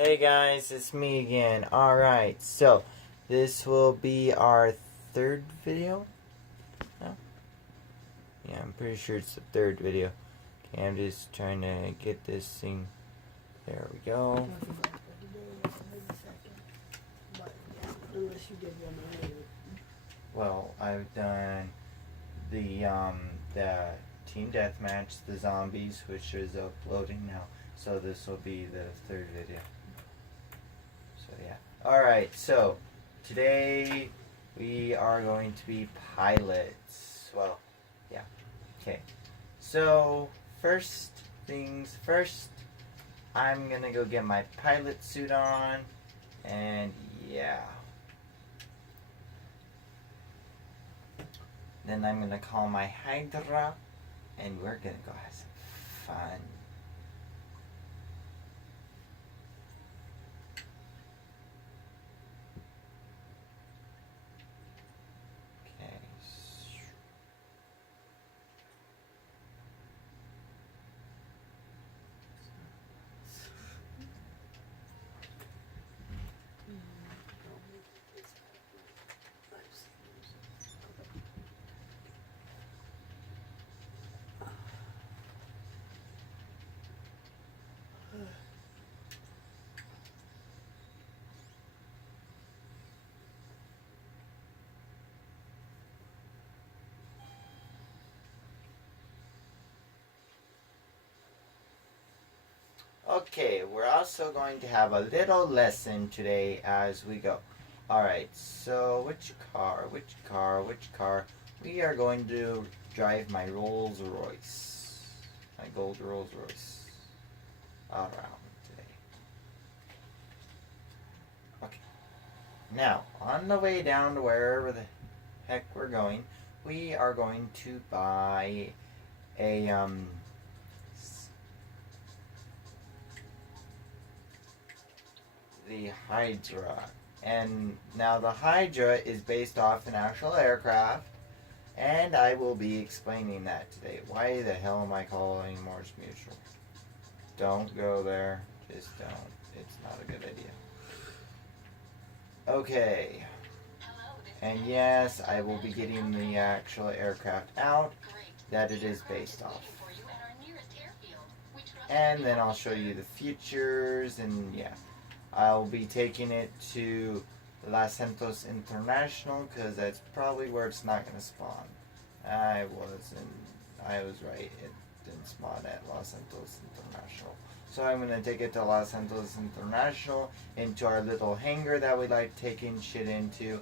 Hey guys, it's me again. Alright, so this will be our third video? No? Yeah, I'm pretty sure it's the third video. Okay, I'm just trying to get this thing. There we go. Well, I've done the team deathmatch, the zombies, which is uploading now. So this will be the third video. So yeah. Alright, so today we are going to be pilots. Well, yeah. Okay. So first things first, I'm gonna go get my pilot suit on, and yeah. Then I'm gonna call my Hydra, and we're gonna go have some fun. Okay. Okay, we're also going to have a little lesson today as we go. Alright, so which car? We are going to drive my Rolls Royce. My gold Rolls Royce. Around today. Okay. Now, on the way down to wherever the heck we're going, we are going to buy a, the Hydra. And now the Hydra is based off an actual aircraft, and I will be explaining that today. Why the hell am I calling Morse Mutual? Don't go there. Just don't. It's not a good idea. Okay. And yes, I will be getting the actual aircraft out that it is based off. And then I'll show you the features, and yeah. I'll be taking it to Los Santos International because that's probably where it's not going to spawn. I was right. It didn't spawn at Los Santos International. So I'm going to take it to Los Santos International into our little hangar that we like taking shit into.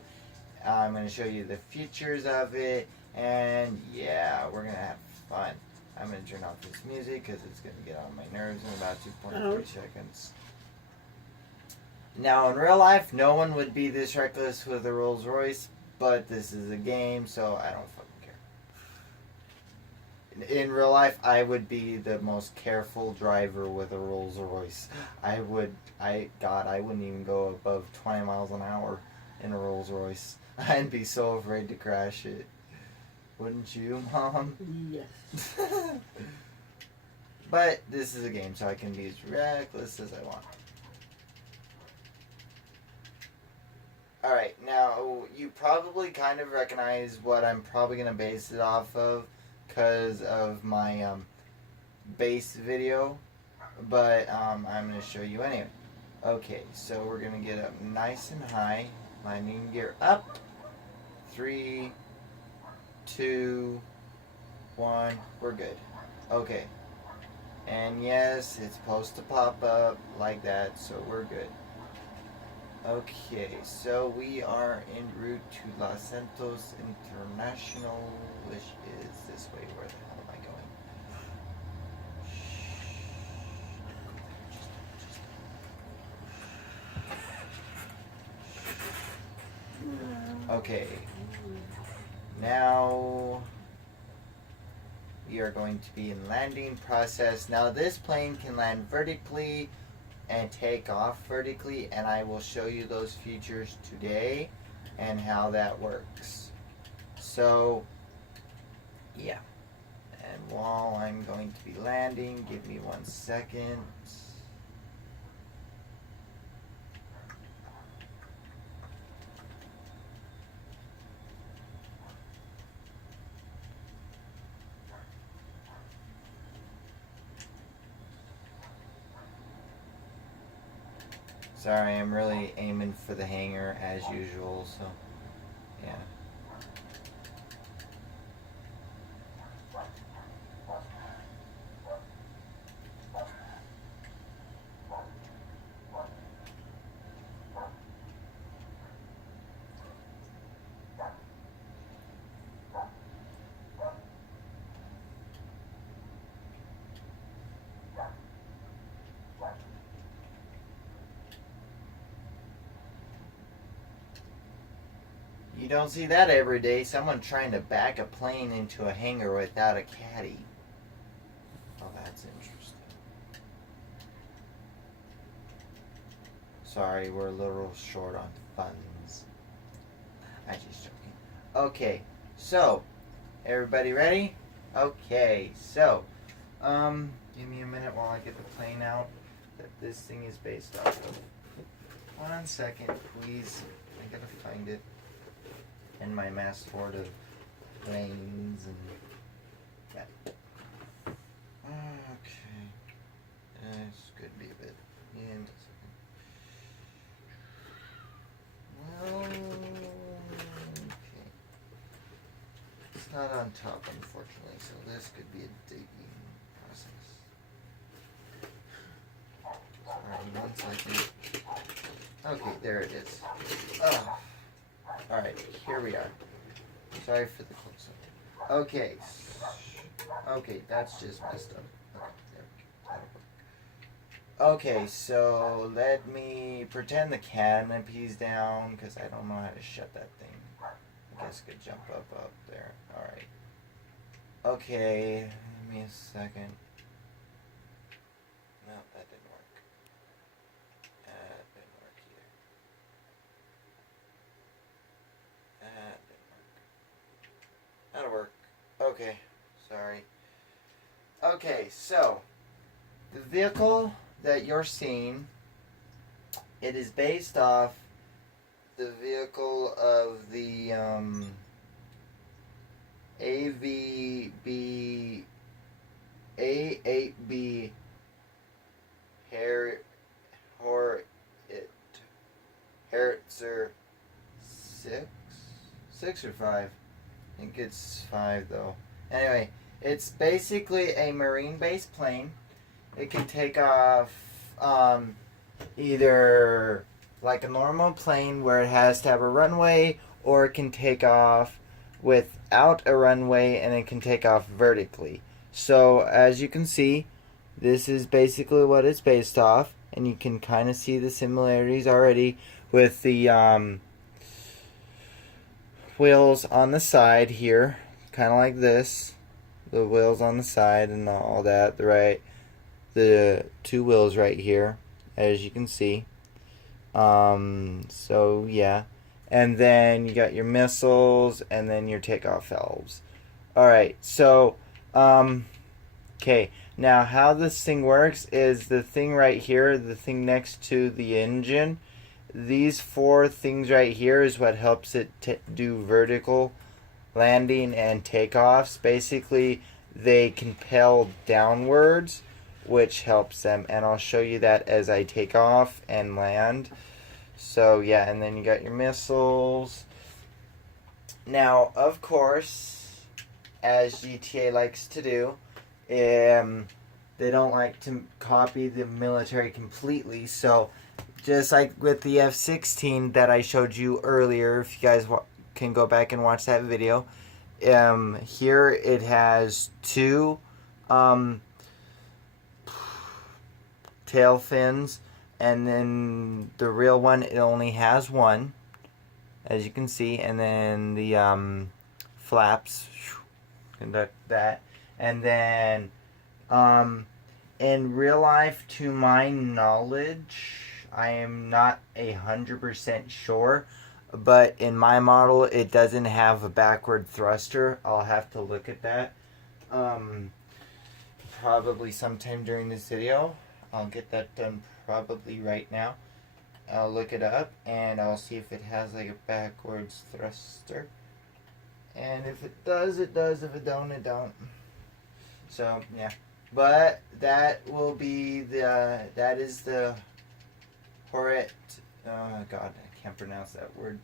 I'm going to show you the features of it, and yeah, we're going to have fun. I'm going to turn off this music because it's going to get on my nerves in about 2.3 seconds. Now, in real life, no one would be this reckless with a Rolls Royce, but this is a game, so I don't fucking care. In real life, I would be the most careful driver with a Rolls Royce. I wouldn't even go above 20 miles an hour in a Rolls Royce. I'd be so afraid to crash it. Wouldn't you, Mom? Yes. But this is a game, so I can be as reckless as I want. Alright, now you probably kind of recognize what I'm probably going to base it off of because of my base video, but I'm going to show you anyway. Okay, so we're going to get up nice and high, landing gear up, 3, 2, 1, we're good. Okay, and yes, it's supposed to pop up like that, so we're good. Okay, so we are en route to Los Santos International, which is this way. Where the hell am I going? Okay. Now we are going to be in landing process. Now this plane can land vertically and take off vertically, and I will show you those features today and how that works. So yeah, and while I'm going to be landing, give me 1 second. Sorry, I'm really aiming for the hanger as usual, so yeah. You don't see that every day. Someone trying to back a plane into a hangar without a caddy. Oh, that's interesting. Sorry, we're a little short on funds. I'm just joking. Okay, so everybody ready? Okay, so give me a minute while I get the plane out that this thing is based off of. 1 second, please. I gotta find it in my mass horde of planes and that. Okay, this could be a bit. And well, okay. It's not on top, unfortunately, so this could be a digging process. Sorry, 1 second. Okay, there it is. Oh. Alright, here we are. Sorry for the close-up. Okay. Okay, that's just messed up. Okay, there we go. Okay, so let me pretend the canopy's down, because I don't know how to shut that thing. I guess I could jump up there. Alright. Okay, give me a second. No, that didn't work. That didn't work either. That didn't work. That'll work. Okay, sorry. Okay, so the vehicle that you're seeing, it is based off the vehicle of the A8B Harrier II 6 or 5. I think it's 5 though. Anyway, it's basically a marine-based plane. It can take off either like a normal plane where it has to have a runway, or it can take off without a runway and it can take off vertically. So as you can see, this is basically what it's based off, and you can kind of see the similarities already with the wheels on the side here, kind of like this. The wheels on the side and all that, the 2 wheels right here, as you can see. So yeah, and then you got your missiles and then your takeoff valves. Alright, so okay, now how this thing works is the thing right here, the thing next to the engine, these 4 things right here is what helps it do vertical landing and takeoffs. Basically, they compel downwards, which helps them, and I'll show you that as I take off and land. So yeah, and then you got your missiles. Now, of course, as GTA likes to do, they don't like to copy the military completely, so just like with the F-16 that I showed you earlier, if you guys can go back and watch that video, here it has 2 tail fins, and then the real one, it only has 1, as you can see, and then the flaps conduct that, and then in real life, to my knowledge, I am not 100% sure, but in my model it doesn't have a backward thruster. I'll have to look at that probably sometime during this video. I'll get that done probably right now. I'll look it up and I'll see if it has like a backwards thruster, and if it does, it does. If it don't, it don't. So yeah, but that will be that is the Turret. Oh God, I can't pronounce that word.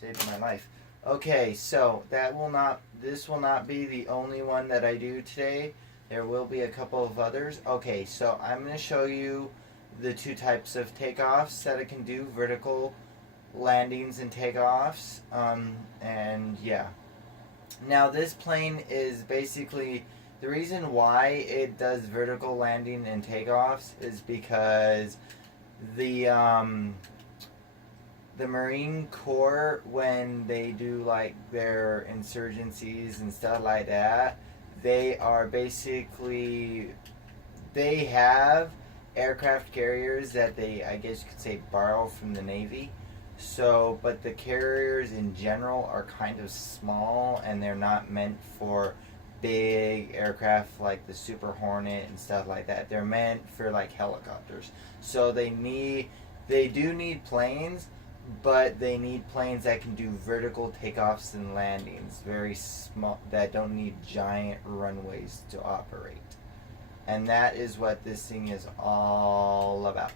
Saved my life. Okay, so this will not be the only one that I do today. There will be a couple of others. Okay, so I'm going to show you the two types of takeoffs that it can do, vertical landings and takeoffs. And yeah. Now this plane is basically, the reason why it does vertical landing and takeoffs is because the Marine Corps, when they do like their insurgencies and stuff like that, they are basically, they have aircraft carriers that they, I guess you could say, borrow from the Navy. So, but the carriers in general are kind of small and they're not meant for big aircraft like the Super Hornet and stuff like that. They're meant for like helicopters. So they do need planes, but they need planes that can do vertical takeoffs and landings, very small, that don't need giant runways to operate. And that is what this thing is all about.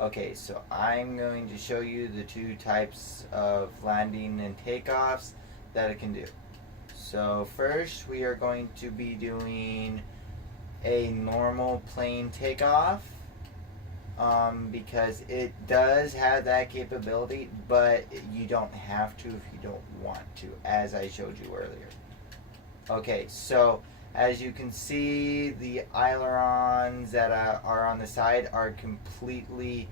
Okay, so I'm going to show you the two types of landing and takeoffs that it can do. So first we are going to be doing a normal plane takeoff. Because it does have that capability, but you don't have to if you don't want to, as I showed you earlier. Okay, so as you can see, the ailerons that are on the side are completely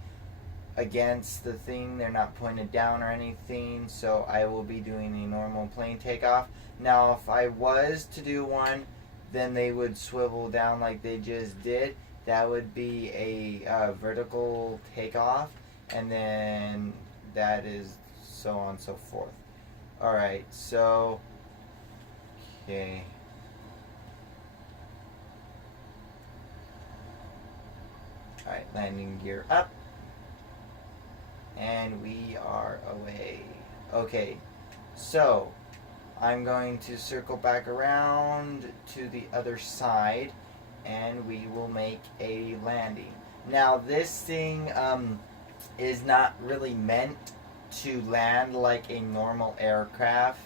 against the thing. They're not pointed down or anything, so I will be doing a normal plane takeoff. Now, if I was to do one, then they would swivel down like they just did. That would be a vertical takeoff, and then that is so on and so forth. Alright, so, okay. Alright, landing gear up. And we are away. Okay, so I'm going to circle back around to the other side, and we will make a landing. Now this thing is not really meant to land like a normal aircraft.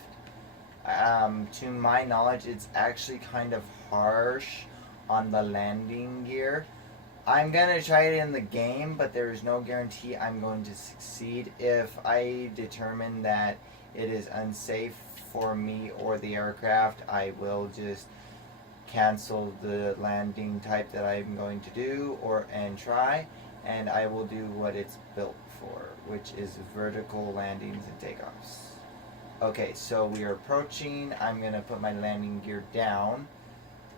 To my knowledge, it's actually kind of harsh on the landing gear. I'm going to try it in the game, but there is no guarantee I'm going to succeed. If I determine that it is unsafe for me or the aircraft, I will just cancel the landing type that I'm going to do and try, and I will do what it's built for, which is vertical landings and takeoffs. Okay, so we are approaching. I'm going to put my landing gear down.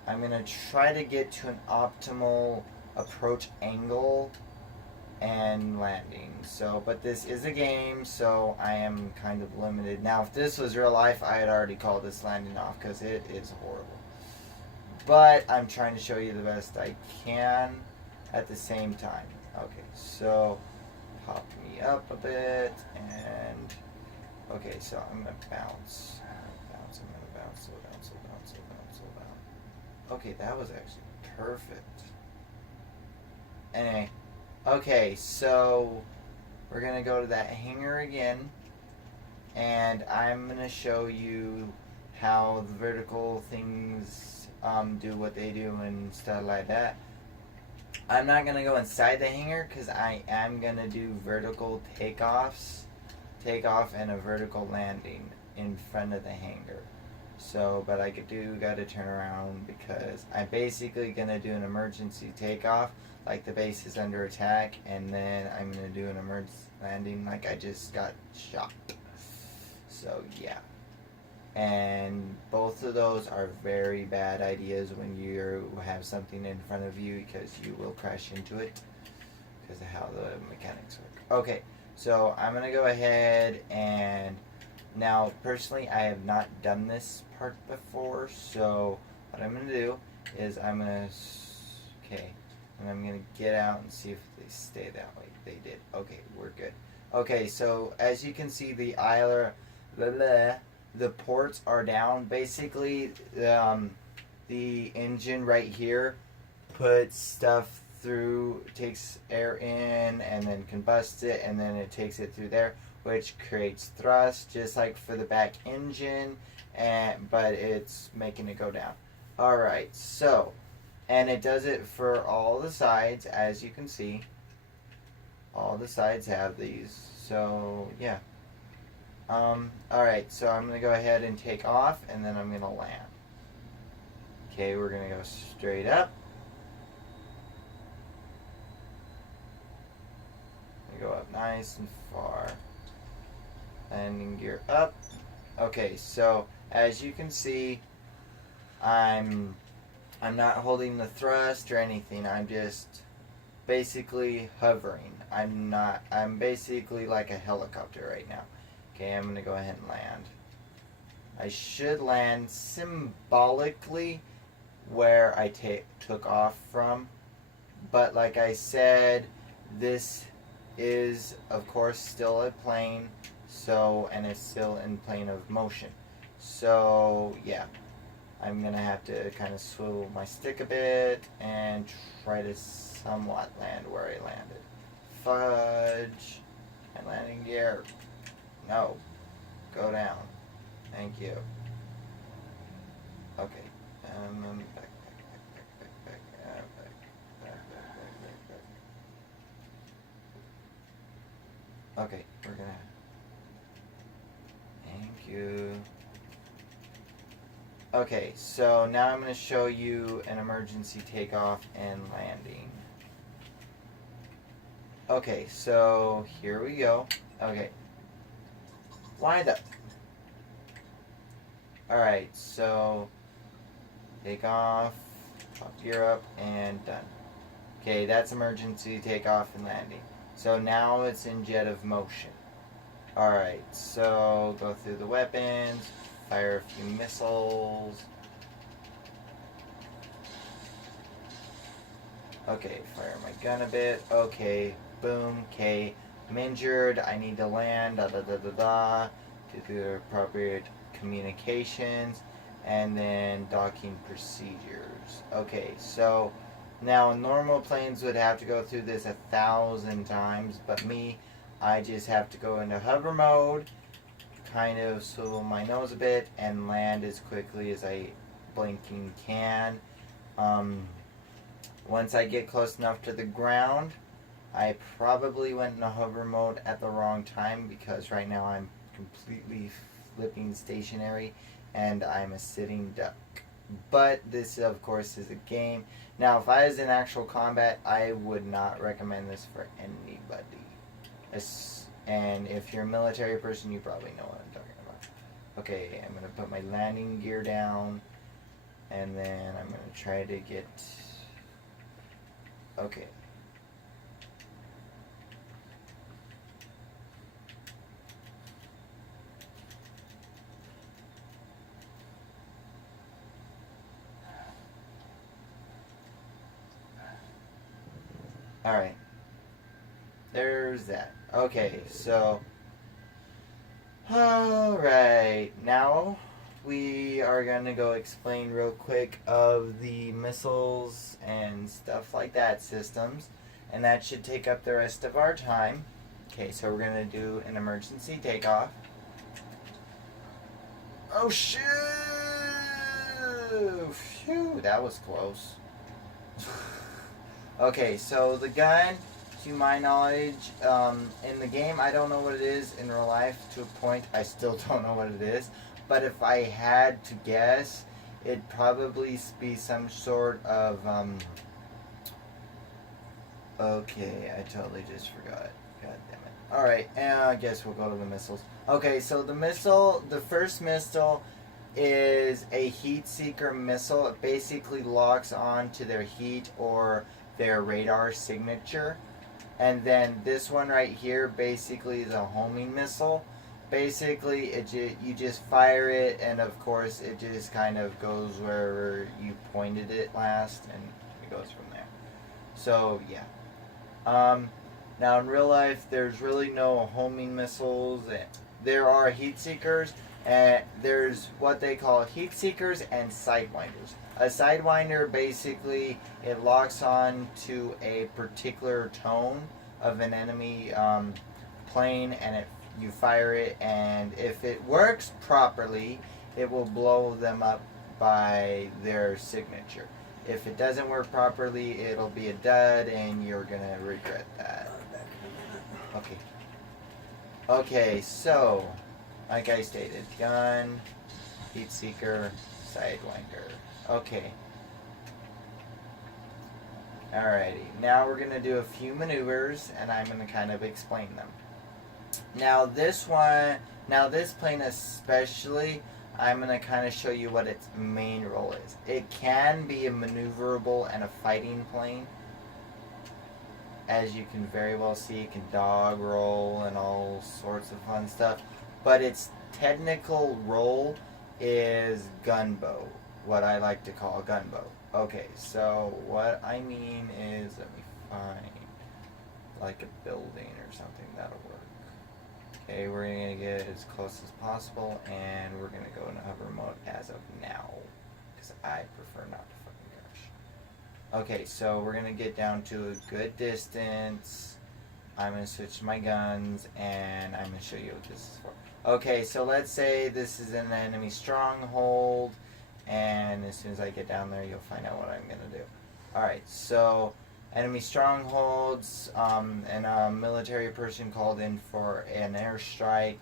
I'm going to try to get to an optimal approach angle and landing. So, but this is a game, so I am kind of limited. Now, if this was real life, I had already called this landing off because it is horrible. But I'm trying to show you the best I can at the same time. Okay, so pop me up a bit, and okay, so I'm gonna bounce. I'm gonna bounce, slow down, slow down, slow down, slow down. Okay, that was actually perfect. Anyway, okay, so we're gonna go to that hangar again, and I'm gonna show you how the vertical things do what they do and stuff like that. I'm not gonna go inside the hangar because I am gonna do vertical takeoff and a vertical landing in front of the hangar. So, but I gotta turn around because I'm basically gonna do an emergency takeoff, like the base is under attack, and then I'm gonna do an emergency landing like I just got shot. So yeah. And both of those are very bad ideas when you have something in front of you, because you will crash into it because of how the mechanics work. Okay, so I'm going to go ahead and now, personally, I have not done this part before, so what I'm going to do is I'm going to get out and see if they stay that way. They did. Okay, we're good. Okay, so as you can see, the the ports are down. Basically, the engine right here puts stuff takes air in and then combusts it, and then it takes it through there, which creates thrust, just like for the back engine, but it's making it go down. Alright, so, and it does it for all the sides, as you can see. All the sides have these, so yeah. Alright, so I'm going to go ahead and take off, and then I'm going to land. Okay, we're going to go straight up. Go up nice and far. Landing gear up. Okay, so as you can see, I'm not holding the thrust or anything. I'm just basically hovering. I'm basically like a helicopter right now. Okay, I'm gonna go ahead and land. I should land symbolically where I took off from, but like I said, this is of course still a plane, so, and it's still in plane of motion, so yeah, I'm gonna have to kind of swivel my stick a bit and try to somewhat land where I landed. Fudge. And landing gear. No, go down. Thank you. Okay, back. Okay, we're gonna. Thank you. Okay, so now I'm gonna show you an emergency takeoff and landing. Okay, so here we go. Okay. Wind up. Alright, so take off, pop gear up, and done. Okay, that's emergency takeoff and landing. So now it's in jet of motion. Alright, so go through the weapons, fire a few missiles. Okay, fire my gun a bit. Okay, boom, okay. I'm injured, I need to land, to the appropriate communications, and then docking procedures. Okay, so now normal planes would have to go through this 1,000 times, but I just have to go into hover mode, kind of swivel my nose a bit, and land as quickly as I blinking can. Once I get close enough to the ground, I probably went into hover mode at the wrong time, because right now I'm completely flipping stationary and I'm a sitting duck. But this, of course, is a game. Now, if I was in actual combat, I would not recommend this for anybody. And if you're a military person, you probably know what I'm talking about. Okay, I'm going to put my landing gear down, and then I'm going to try to get... Okay. Alright. There's that. Okay, so... Alright, now we are going to go explain real quick of the missiles and stuff like that systems. And that should take up the rest of our time. Okay, so we're going to do an emergency takeoff. Oh, shoot! Phew, that was close. Okay, so the gun, to my knowledge, in the game, I don't know what it is. In real life, to a point, I still don't know what it is. But if I had to guess, it'd probably be some sort of, okay, I totally just forgot. God damn it. Alright, I guess we'll go to the missiles. Okay, so the first missile is a heat seeker missile. It basically locks on to their heat or their radar signature. And then this one right here basically is a homing missile. Basically, you just fire it, and of course it just kind of goes wherever you pointed it last, and it goes from there. So yeah. Now in real life, there's really no homing missiles. There are heat seekers, and there's what they call heat seekers and sidewinders. A Sidewinder, basically, it locks on to a particular tone of an enemy plane, and you fire it, and if it works properly, it will blow them up by their signature. If it doesn't work properly, it'll be a dud, and you're gonna regret that. Okay. Okay, so, like I stated, gun, heat seeker, Sidewinder. Okay. Alrighty, now we're going to do a few maneuvers, and I'm going to kind of explain them. Now this plane especially, I'm going to kind of show you what its main role is. It can be a maneuverable and a fighting plane. As you can very well see, it can dog roll and all sorts of fun stuff. But its technical role is gunboat, what I like to call a gunboat. Okay, so what I mean is, let me find like a building or something that'll work. Okay, we're going to get as close as possible, and we're going to go into hover mode as of now, because I prefer not to fucking crash. Okay, so we're going to get down to a good distance. I'm going to switch my guns, and I'm going to show you what this is for. Okay, so let's say this is an enemy stronghold, and as soon as I get down there, you'll find out what I'm going to do. Alright, so enemy strongholds, and a military person called in for an airstrike,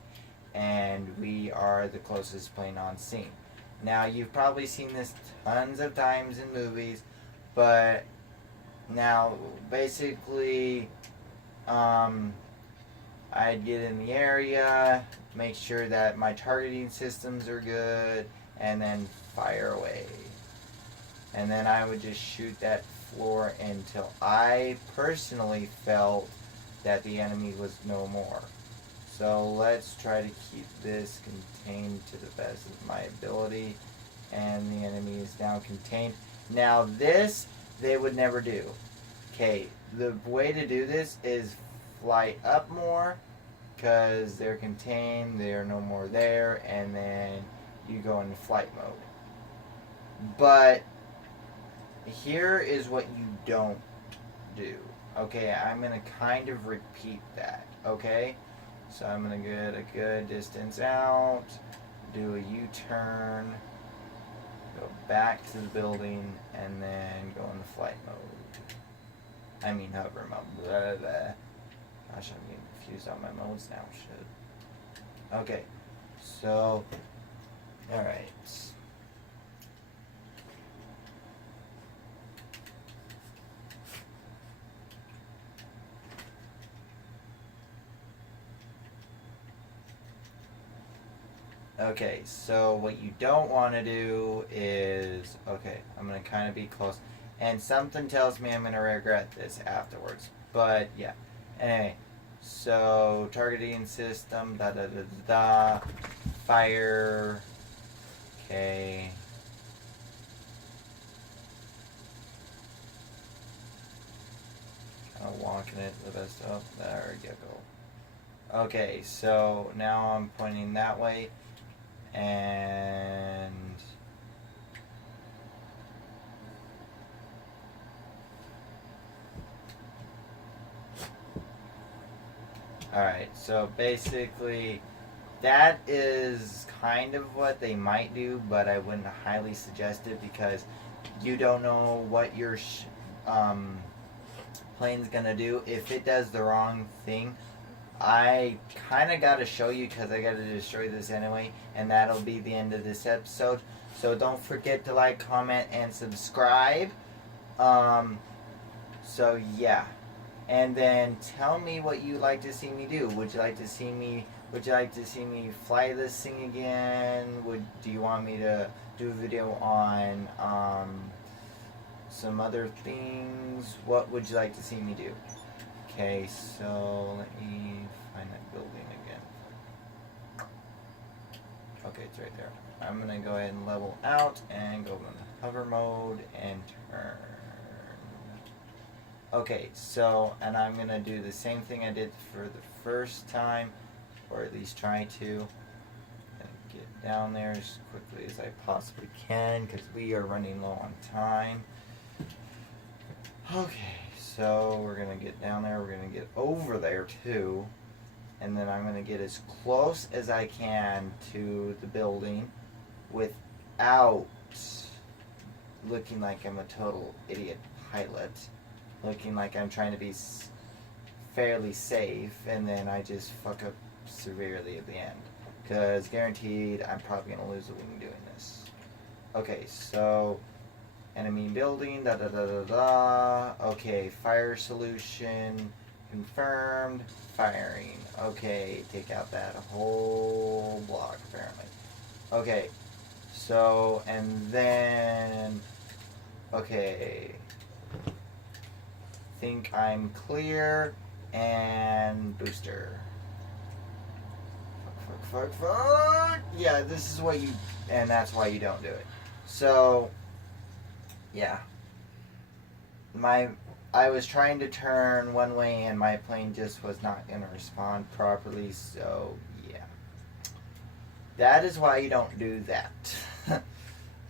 and we are the closest plane on scene. Now, you've probably seen this tons of times in movies, but now, basically, I'd get in the area, make sure that my targeting systems are good, and then fire away. And then I would just shoot that floor until I personally felt that the enemy was no more. So let's try to keep this contained to the best of my ability. And the enemy is now contained. Now this, they would never do. Okay, the way to do this is fly up more, because they're contained, they're no more there, and then you go into flight mode. But here is what you don't do. Okay, I'm going to kind of repeat that, okay? So I'm going to get a good distance out, do a U-turn, go back to the building, and then go into flight mode. I mean hover mode. Blah, blah. Gosh, I'm getting confused on my modes now. Shit. Okay, so, alright. Okay, so what you don't want to do is, okay, I'm going to kind of be close. And something tells me I'm going to regret this afterwards. But, yeah. Anyway, so targeting system, fire, okay. Kind of walking it the best up. There you go. Okay, so now I'm pointing that way. And alright, so basically that is kind of what they might do, but I wouldn't highly suggest it because you don't know what your plane's gonna do. If it does the wrong thing, I kind of got to show you because I got to destroy this anyway, and that'll be the end of this episode. So don't forget to like, comment, and subscribe. So yeah, and then tell me what you'd like to see me do. Would you like to see me fly this thing again? Do you want me to do a video on some other things? What would you like to see me do? Okay, so let me find that building again. Okay, it's right there. I'm going to go ahead and level out and go into hover mode and turn. Okay, so, and I'm going to do the same thing I did for the first time, or at least try to. And get down there as quickly as I possibly can because we are running low on time. Okay, so we're going to get down there. We're going to get over there too. And then I'm going to get as close as I can to the building without looking like I'm a total idiot pilot. Looking like I'm trying to be fairly safe, and then I just fuck up severely at the end. Because guaranteed, I'm probably going to lose a wing doing this. Okay, so enemy building, da da da da da. Okay, fire solution confirmed. Firing. Okay, take out that whole block apparently. Okay, so and then okay. Think I'm clear and booster. Fuck. Yeah, this is what you, and that's why you don't do it. So, yeah. I was trying to turn one way and my plane just was not going to respond properly, so yeah. That is why you don't do that.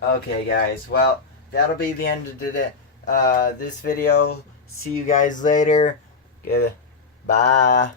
Okay, guys, well, that'll be the end of today. This video. See you guys later. Goodbye.